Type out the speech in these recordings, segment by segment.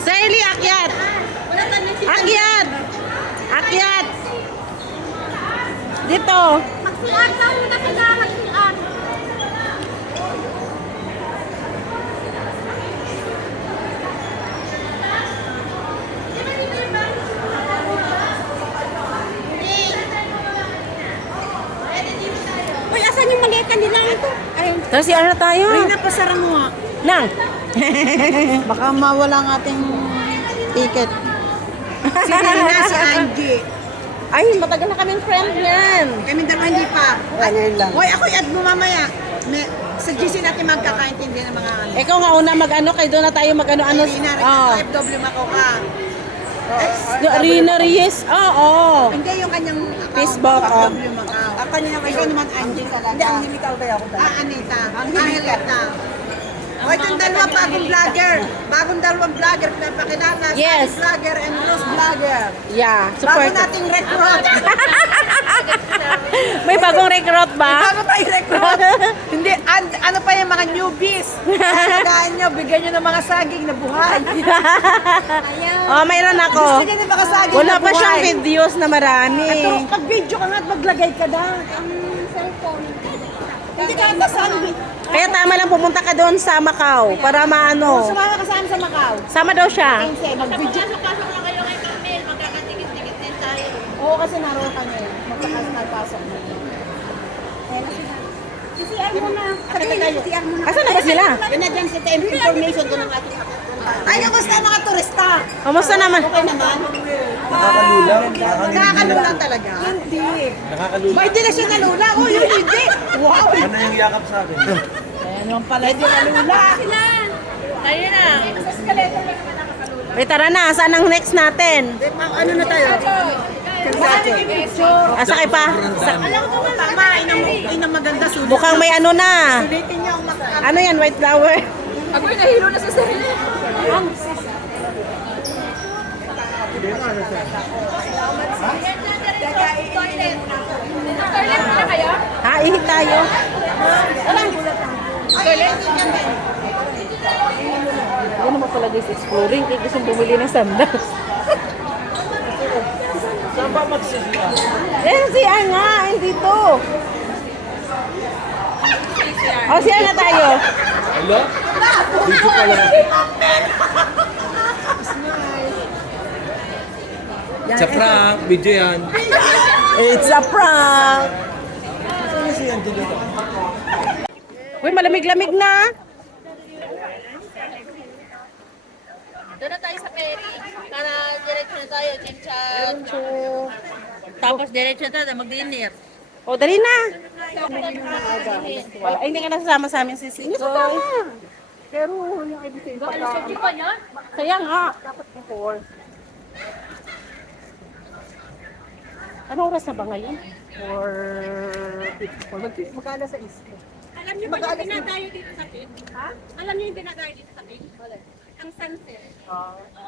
Saili, akyat! Akyat! Akyat! Dito! Magsian ka muna sila, magsian. Uy, asan yung maleta nila? Ayun. Tapos ano na tayo? Rina, pasara mo nga. Nang! Baka mawala ang ating ticket. Si Rina, si Angie. Ay, matagal na kaming friend yan. Kami dalawa hindi pa. Ngayon lang. Hoy, ako i-add mo mamaya. Sa GC natin magkakaintindi ng mga ano. Ikaw nga una mag-ano, kayo doon na tayo mag-ano-ano. Rina, Oh. FW Macau ka. Rina Reyes, oo. Hindi yung kanyang account. Facebook, FW Macau. Kanina ikaw naman Angie talaga. Hindi, ang limitaw kaya ako talaga. Anita. Anita. Hoy, itong dalawa bagong vlogger. Bagong dalawang vlogger pinapakilala. Yes. Sunny vlogger and Rose vlogger. Yeah, Bago support. nating recruit. May bagong recruit ba? Bago tayo recruit. Hindi, ano pa yung mga newbies. Alagaan nyo, bigyan nyo ng mga saging na buhay. Oh, mayroon ako. Gusto nyo ng mga saging Wala na pa buhay. siyang videos na marami. Ito, pag-video ka nga at maglagay ka na. Cellphone. Hindi ka ata sandwich. Kaya tama lang pumunta ka doon sa Macau para maano. Sumama ka sa Macau. Sama daw siya. Kasi mag-video. Pasok lang kayo kay Camille, magkakatigit-tigit din tayo. Oo, kasi naroon kami. Magpapasok na. CCR muna. Sabi na CCR muna. Asan na ba sila? Yun na dyan sa information ko ng ating ay, kamusta ang mga turista? Kamusta naman? Okay naman? Nakakalula. Nakakalula talaga? Hindi. Nakakalula. Ba, hindi na siya nalula? Oh, yun, hindi. Wow. Ano yung yakap sa akin? Ayan naman pala, hindi nalula. Tayo na. Wait, tara na. Saan ang next natin? Ano na tayo? Asakay pa? Alam ko naman, tama, inang maganda sulit. Mukhang may ano na. Sulitin niyo ang mas... Ano yan? White flower? Ako'y nahilo na sa sarili. Toilet muna kayo? Ha? Ihit tayo. Yan naman pala guys, exploring. Kaya gusto bumili ng sandas. Saan ba magsiya? Eh, siya nga. Hindi to. O, siya na tayo. Hello? Dito pala. Sa prank, video yan. It's a prank. Ano si Angelo? Uy, malamig-lamig na. Doon na tayo sa ferry. Para diretso na tayo, chinchan. Tapos diretso na tayo, mag-dinner. O, dali na. Wala, ay, hindi ka nasasama sa amin, sisi. Hindi sasama. Pero, yung ibig sabihin pa niya? kaya nga. Dapat before. Anong oras na ba ngayon? Magkala sa isla. Alam niyo ba yung dinadayo dito sa pit? Ha? Alam niyo yung dinadayo dito sa pit? Ang sunset.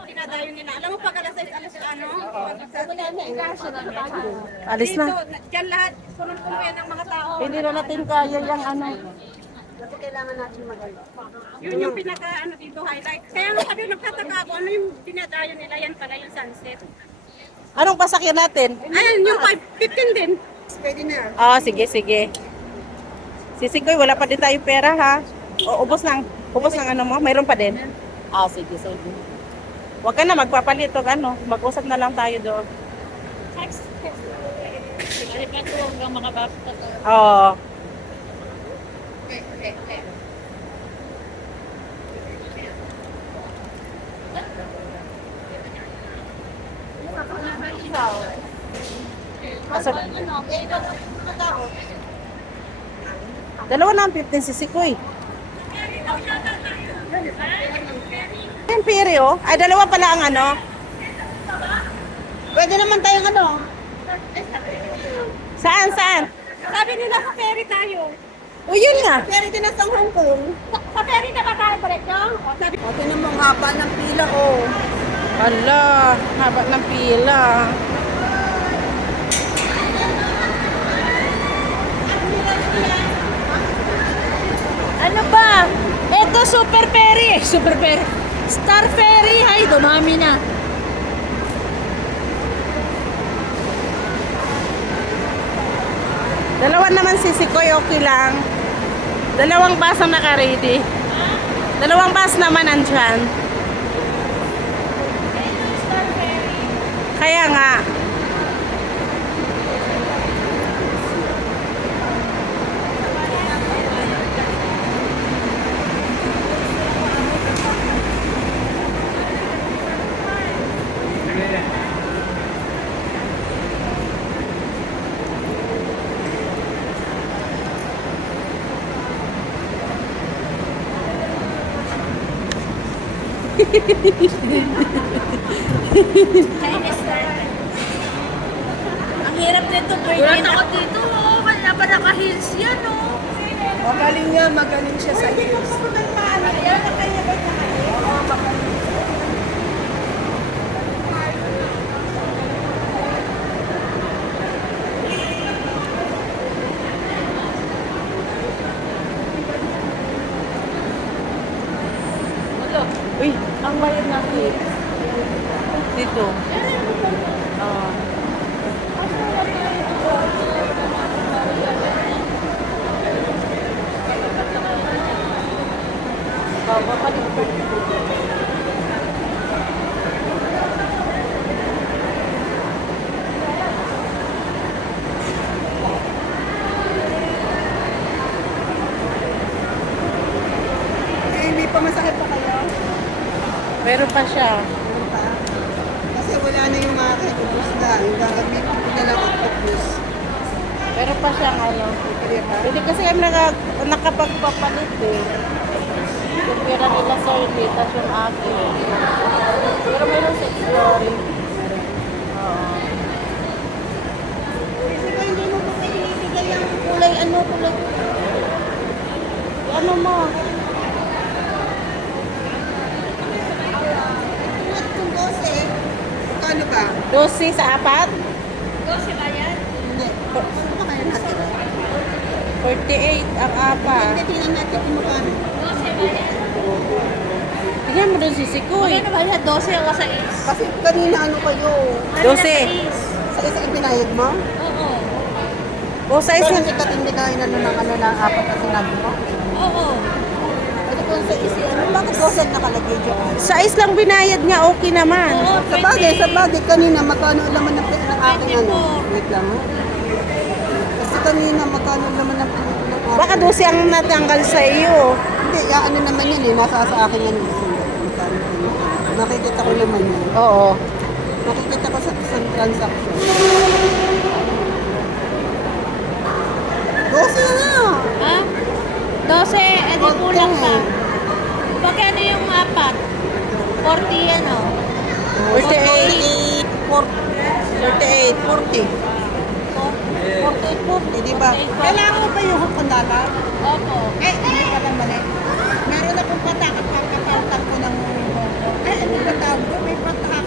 Dinadayo nila. Alam mo pag alas 6, alas ano? Alis na. Dito, dyan lahat. Sunod-sunod yan ng mga tao. Hindi na natin kaya yung ano. Yun yung pinaka ano dito highlight. Kaya nga sabi nagtataka ako ano yung dinadayo nila yan pala yung sunset. Anong pasakyan natin? Ayun yung 15 din. Pwede na. Ah, sige, sige. Sisikoy, wala pa din tayo pera ha. O, ubos ng ano mo? Mayroon pa din? Ah, sige, sige. Huwag ka na magpapalit o ano. Mag-usap na lang tayo doon. Hanggang mga basta. Oo. Dalawa na ang 15 sisikoy. Yung piri oh. Ay, dalawa pala ang ano. Pwede naman tayong ano. Saan, saan? Sabi nila sa ferry tayo. O, yun nga. Pero din sa Hong Kong. Sa ferry na ba tayo balik no? Sabi Ate naman haba ng pila ko. Hala, haba ng pila. Ano ba? Ito, super peri. Super peri. Star Ferry, hay, dumami na. Dalawa naman si Sikoy, okay lang. Dalawang bus ang naka-ready. Dalawang bus naman andyan. Kaya nga. Ang hirap nito, Wala ako dito, oh. Kanina pa naka-heels yan, oh. Magaling nga, magaling siya sa heels. Uy, ang bayad natin. Dito. Ah. Baba pa dito. Eh, hindi pa masakit pa kayo? Meron pa siya. Meron pa? Kasi wala na yung mga ketubus na. Yung gagamitin ko na lang octopus. Meron pa siyang ano. Hindi pa? Hindi kasi kami nakapagpapalit eh. Yung pera nila sa hindi, tapos yung akin. Pero meron sa exploring. Oo. Kasi hindi mo pa pinibigay yung kulay kulay. Ano mo? At kung 12, magkano ba? 12 sa apat? 12 ba yan? Hindi. Ano ba kaya natira? 48 ang apat. Hindi, tingnan natin kung magkano. 12 ba yan? Tingnan mo doon si Sikoy. Magkano ba yan? 12 o sa is? Kasi kanina ano kayo? 12. Sa isa ipinayad mo? Oo. O sa Pero isa. hindi ka tindigayin ano ng apat na sinabi mo? Oo. Ito kung sa isi, ano bakit 12 nakalagay dyan? Sa is lang binayad niya, okay naman. Oo, Sa bagay, kanina magkano ang laman ng aking ano? 24. Wait lang ha. Kasi kanina magkano ang laman ng aking. Baka 12 ang natanggal sa iyo. Hindi, ano naman yun eh, nasa sa akin yan. Magkano. Nakikita ko naman yun. Oo. Nakikita ko sa transaction. 12 na! Ha? 12, edi kulang pa. Magkano yung apat? 40 ano? 48. 38. 40. 48, di ba? Kailangan mo ba yung hukandala? Opo. Eh, hindi pa naman eh. Meron akong patak at pagkapautan ko ng ano na tawag ko? May patak.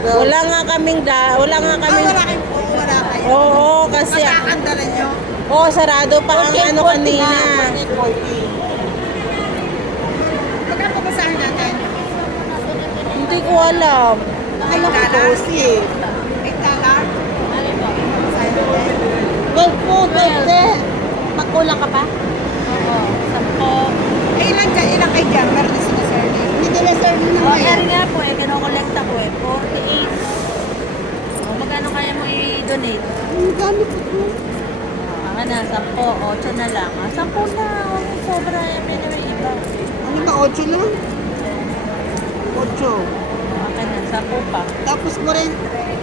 Wala nga kaming wala nga kaming Wala kayo po, wala kayo. Oo, kasi Patakandala nyo. sarado pa ang ano kanina. 40. Magkano ba sa natin? Hindi ko alam. Alam ko 12. $8? Ano ba? 12 po, 12. Magkulang ka pa? Oo. 10. Eh, ilan dyan? Ilan kayo dyan? Meron na sila surname. Hindi nila surname na Oh, ngayon. meron nga po eh, kinokolekta ko eh. 48. O, magkano kaya mo i-donate? Ang gamit ko po. Ang na, 10, 8 na lang. 10 na, huwag mo sobra. May na may iba. Ano ba, 8 lang? 8. Okay na, 10 pa. Tapos mo rin,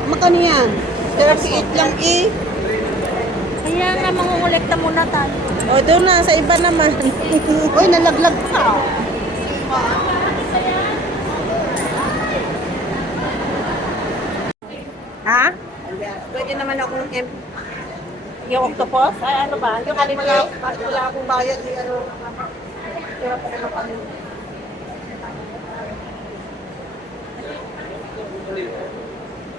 magkano yan? 38 lang eh. Kaya nga, mangungulekta muna tayo. O doon na, sa iba naman. Uy, nalaglag ka. Ha? Pwede naman akong Yung octopus? Ay, ano ba? Yung wala, wala akong bayad ni ano.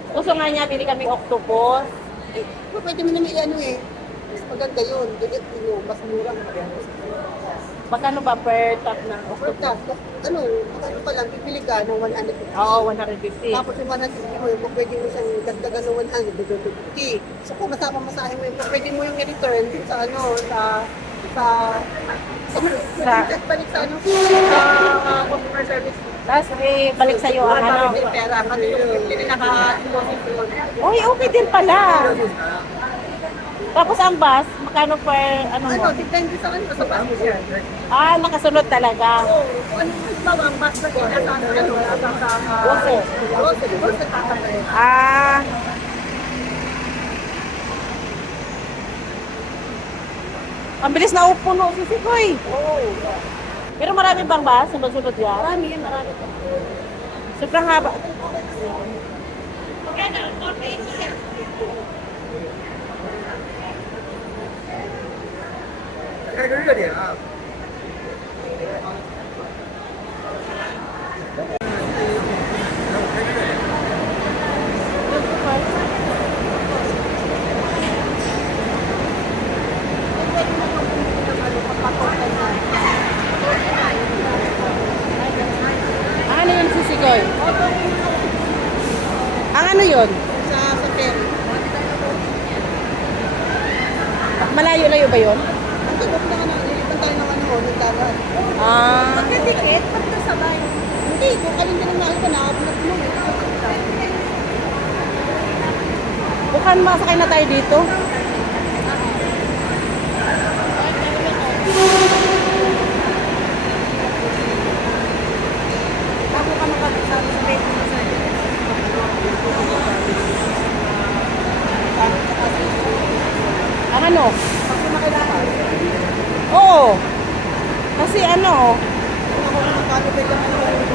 Gusto nga niya, bili kaming octopus. Pwede mo naman i-ano eh. Mas maganda yun. Ganyan, mas mura. Magkano ba per top na Tapos, octopus? ano pa lang, bibili ka ng 150. Oo, 150. Tapos yung 150 mo, kung pwede mo siyang dagdagan ng 100, 250. So kung masama masahe mo yun, kung pwede mo yung i-return sa ano, balik sa ano, sa customer service. Tapos balik sa'yo ang ano. May pera, kasi yung pinaka-deposit yun. Uy, okay din pala. Tapos ang bus, magkano per ano mo? Ano, depende sa ano, sa passenger. Ah, nakasunod talaga. So, ano yung ba ang bus na yun? Nasa ano, nasa Bose tatanggalin. Ah. Ang bilis na upuno si Sikoy. Pero marami bang ba? Sunod-sunod yan? Marami yan, marami. Sobrang haba. Ano yun si Sikoy? Ang ano yun? Sa ferry. Malayo-layo ba yun? Ang tugok na ano, nilipan tayo ng ano, ng dagat. Ah. Pagka-ticket, pagkasabay. Hindi, kung alin din ang nakita na, abunat mo. Bukan masakay na tayo dito. Bago ka makapagsabi sa ferry na sa Ang ano? Kasi makailangan. Oo. Kasi ano, Kung ako makakano, bigla ka naman